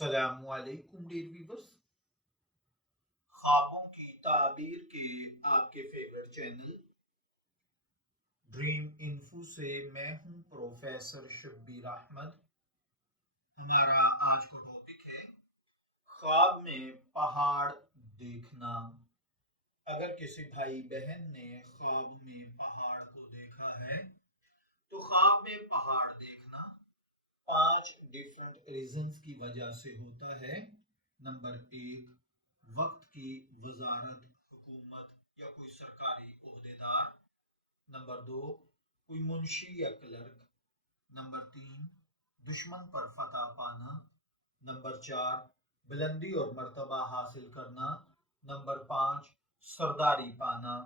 अस्सलाम वालेकुम dear viewers. ख्वाबों की ताबीर के आपके फेवरेट चैनल ड्रीम इन्फो से मैं हूं प्रोफेसर शब्बीर अहमद। हमारा आज का टॉपिक है ख्वाब में पहाड़ देखना। अगर किसी भाई बहन ने ख्वाब में पहाड़ को देखा है तो ख्वाब में पहाड़ देखना 5 डिफरेंट रीजंस की वजह से होता है। नंबर 1, वक्त की वजारत, हुकूमत या कोई सरकारी ओहदेदार। नंबर 2, कोई मुंशी या क्लर्क। नंबर 3, दुश्मन पर फतह पाना। नंबर 4, बुलंदी और मर्तबा हासिल करना। नंबर 5, सरदारी पाना।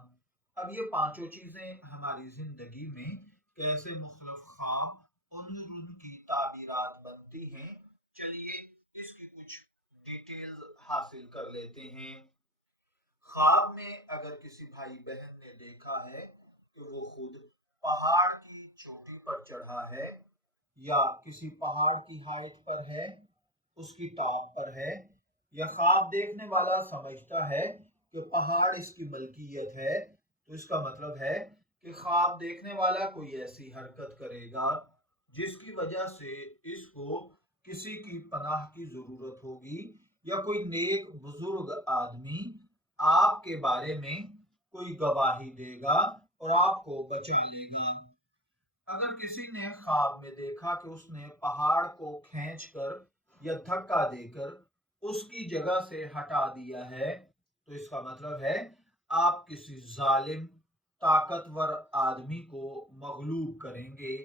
अब ये पांचों चीजें हमारी जिंदगी में कैसे मुख्तलिफ ख्वाब और उनकी ताबीरात बनती हैं, चलिए इसकी कुछ डिटेल्स हासिल कर लेते हैं। ख्वाब में अगर किसी भाई बहन ने देखा है कि वो खुद पहाड़ की चोटी पर चढ़ा है या किसी पहाड़ की हाइट पर है, उसकी टॉप पर है, या ख्वाब देखने वाला समझता है कि पहाड़ इसकी मलकियत है, तो इसका मतलब है कि ख्वाब देखने वाला कोई ऐसी हरकत करेगा जिसकी वजह से इसको किसी की पनाह की जरूरत होगी या कोई नेक बुजुर्ग आदमी आपके बारे में कोई गवाही देगा और आपको बचा लेगा। अगर किसी ने ख्वाब में देखा कि उसने पहाड़ को खींचकर या धक्का देकर उसकी जगह से हटा दिया है, तो इसका मतलब है आप किसी जालिम ताकतवर आदमी को मगलूब करेंगे।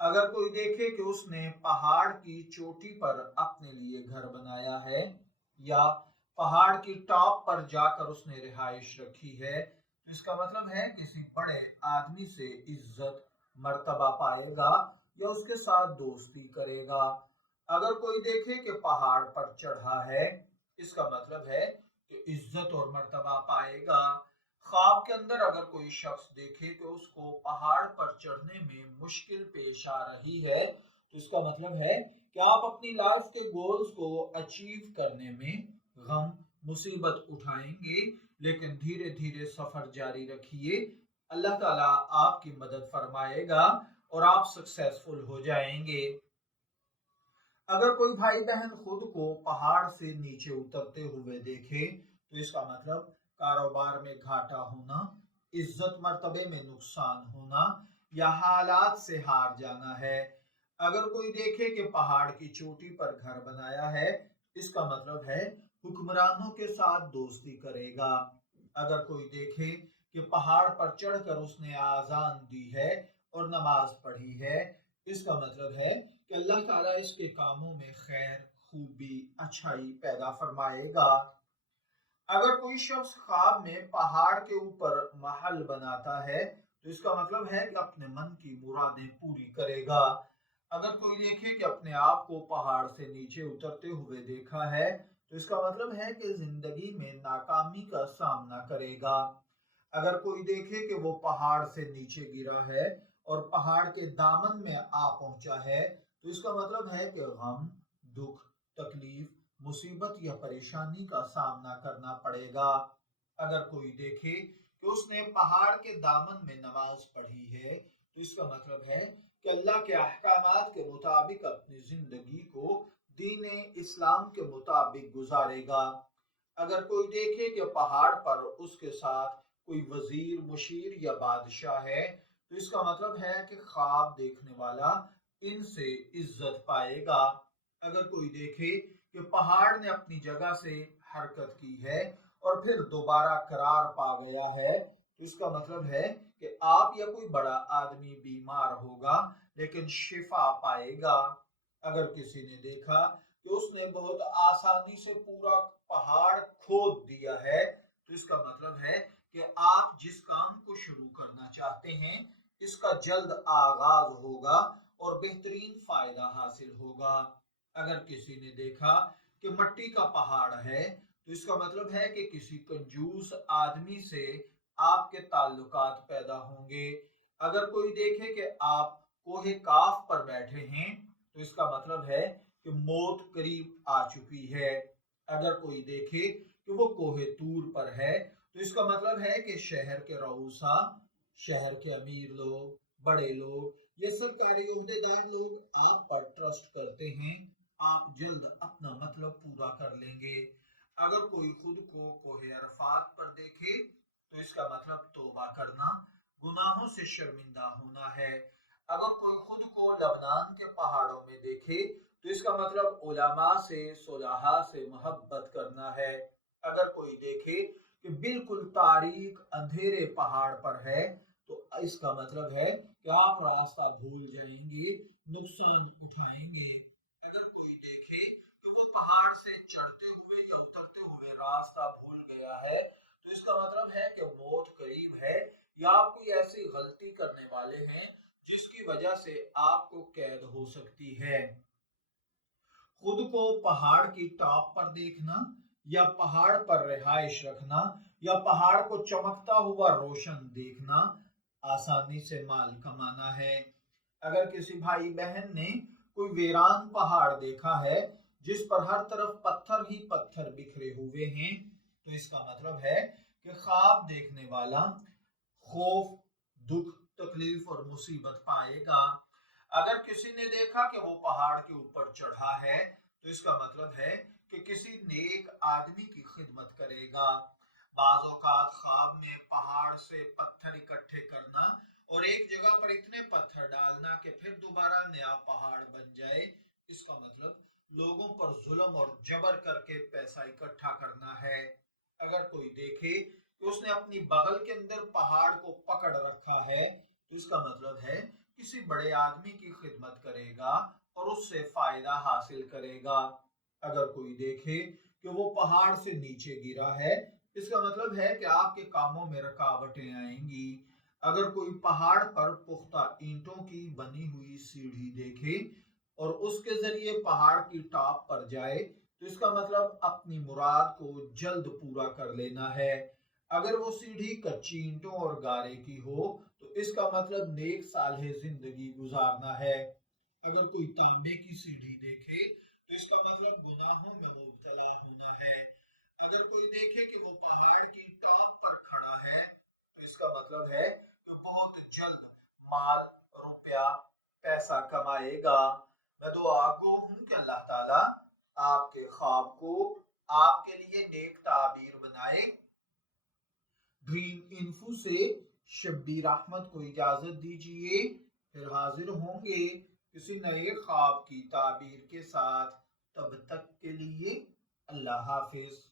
अगर कोई देखे कि उसने पहाड़ की चोटी पर अपने लिए घर बनाया है या पहाड़ की टॉप पर जाकर उसने रिहाइश रखी है, तो इसका मतलब है किसी बड़े आदमी से इज्जत मर्तबा पाएगा या उसके साथ दोस्ती करेगा। अगर कोई देखे कि पहाड़ पर चढ़ा है, इसका मतलब है कि इज्जत और मर्तबा पाएगा। ख्वाब के अंदर अगर कोई शख्स देखे कि उसको पहाड़ पर चढ़ने में मुश्किल पेश आ रही है, तो इसका मतलब है कि आप अपनी लाइफ के गोल्स को अचीव करने में गम मुसीबत उठाएंगे, लेकिन धीरे धीरे सफर जारी रखिए, अल्लाह ताला आपकी मदद फरमाएगा और आप सक्सेसफुल हो जाएंगे। अगर कोई भाई बहन खुद को पहाड़ से नीचे उतरते हुए देखे, तो इसका मतलब कारोबार में घाटा होना, इज्जत मर्तबे में नुकसान होना या हालात से हार जाना है। अगर कोई देखे कि पहाड़ की चोटी पर घर बनाया है, इसका मतलब है हुक्मरानों के साथ दोस्ती करेगा। अगर कोई देखे कि पहाड़ पर चढ़कर उसने आजान दी है और नमाज पढ़ी है, इसका मतलब है कि अल्लाह ताला इसके कामों में खैर, खूबी, अच्छाई पैदा फरमाएगा। अगर कोई शख्स ख्वाब में पहाड़ के ऊपर महल बनाता है, तो इसका मतलब है कि अपने मन की मुरादें पूरी करेगा। अगर कोई देखे कि अपने आप को पहाड़ से नीचे उतरते हुए देखा है, तो इसका मतलब है कि जिंदगी में नाकामी का सामना करेगा। अगर कोई देखे कि वो पहाड़ से नीचे गिरा है और पहाड़ के दामन में आ पहुंचा है, तो इसका मतलब है कि गम, दुख, तकलीफ, मुसीबत या परेशानी का सामना करना पड़ेगा। अगर कोई देखे कि उसने पहाड़ के दामन में नमाज पढ़ी है, तो इसका मतलब है कि अल्लाह के अहकामात के मुताबिक अपनी जिंदगी को दीन इस्लाम के मुताबिक गुजारेगा। अगर कोई देखे कि पहाड़ पर उसके साथ कोई वजीर, मुशीर या बादशाह है, तो इसका मतलब है कि ख्वाब देखने वाला इनसे इज्जत पाएगा। अगर कोई देखे कि पहाड़ ने अपनी जगह से हरकत की है और फिर दोबारा करार पा गया है, तो इसका मतलब है कि आप या कोई बड़ा आदमी बीमार होगा लेकिन शिफा पाएगा। अगर किसी ने देखा कि उसने बहुत आसानी से पूरा पहाड़ खोद दिया है, तो इसका मतलब है कि आप जिस काम को शुरू करना चाहते हैं इसका जल्द आगाज होगा और बेहतरीन फायदा हासिल होगा। अगर किसी ने देखा कि मिट्टी का पहाड़ है, तो इसका मतलब है कि किसी कंजूस आदमी से आपके ताल्लुकात पैदा होंगे। अगर कोई देखे कि आप कोहे काफ पर बैठे हैं, तो इसका मतलब है कि मौत करीब आ चुकी है। अगर कोई देखे कि वो कोहे तूर पर है तो इसका मतलब है कि शहर के रऊसा, शहर के अमीर लोग, बड़े लोग या सरकारी ओहदेदार लोग आप पर ट्रस्ट करते हैं, आप जल्द अपना मतलब पूरा कर लेंगे। अगर कोई खुद को कोहे अरफात पर देखे तो इसका मतलब तौबा करना, गुनाहों से शर्मिंदा होना है। अगर कोई खुद को लबनान के पहाड़ों में देखे तो इसका मतलब उलमा से, सुलहा से मोहब्बत करना है। अगर कोई देखे कि बिल्कुल तारीक अंधेरे पहाड़ पर है तो इसका मतलब है कि आप रास्ता भूल जाएंगे, नुकसान उठाएंगे। अगर कोई देखे कि वो पहाड़ से चढ़ते हुए या उतरते हुए रास्ता भूल गया है तो इसका मतलब है कि मौत करीब है या आप कोई ऐसी गलती करने वाले हैं जिसकी वजह से आपको कैद हो सकती है। खुद को पहाड़ की टॉप पर देखना या पहाड़ पर रिहाइश रखना या पहाड़ को चमकता हुआ रोशन देखना आसानी से माल कमाना है। अगर किसी भाई बहन ने कोई वीरान पहाड़ देखा है जिस पर हर तरफ पत्थर ही पत्थर बिखरे हुए हैं तो इसका मतलब है कि ख्वाब देखने वाला खौफ, दुख, तकलीफ और मुसीबत पाएगा। अगर किसी ने देखा कि वो पहाड़ के ऊपर चढ़ा है तो इसका मतलब है कि किसी नेक आदमी की खिदमत करेगा। बाज़ औक़ात ख्वाब में पहाड़ से पत्थर इकट्ठे करना और एक जगह पर इतने पत्थर डालना कि फिर दोबारा नया पहाड़ बन जाए, इसका मतलब लोगों पर जुल्म और जबर करके पैसा इकट्ठा करना है। अगर कोई देखे कि उसने अपनी बगल के अंदर पहाड़ को पकड़ रखा है तो इसका मतलब है किसी बड़े आदमी की खिदमत करेगा और उससे फायदा हासिल करेगा। अगर कोई देखे कि वो पहाड़ से नीचे गिरा है इसका मतलब है कि आपके कामों में रुकावटें आएंगी। अगर कोई पहाड़ पर पुख्ता ईंटों की बनी हुई सीढ़ी देखे और उसके जरिए पहाड़ की टॉप पर जाए तो इसका मतलब अपनी मुराद को जल्द पूरा कर लेना है। अगर वो सीढ़ी कच्ची ईंटों और गारे की हो तो इसका मतलब नेक साले जिंदगी गुजारना है। अगर कोई तांबे की सीढ़ी देखे तो इसका मतलब गुनाहों में मुब्तला होना है। अगर कोई देखे कि वो पहाड़ की टॉप पर खड़ा है तो इसका मतलब है कि बहुत जल्द माल, रुपया, पैसा कमाएगा। मैं दुआ गो हूँ कि अल्लाह ताला आपके ख्वाब को आपके लिए नेक ताबीर बनाए। ड्रीम इन्फो से शब्बीर अहमद को इजाजत दीजिए, फिर हाजिर होंगे किसी नए ख्वाब की ताबीर के साथ। तब तक के लिए अल्लाह हाफिज।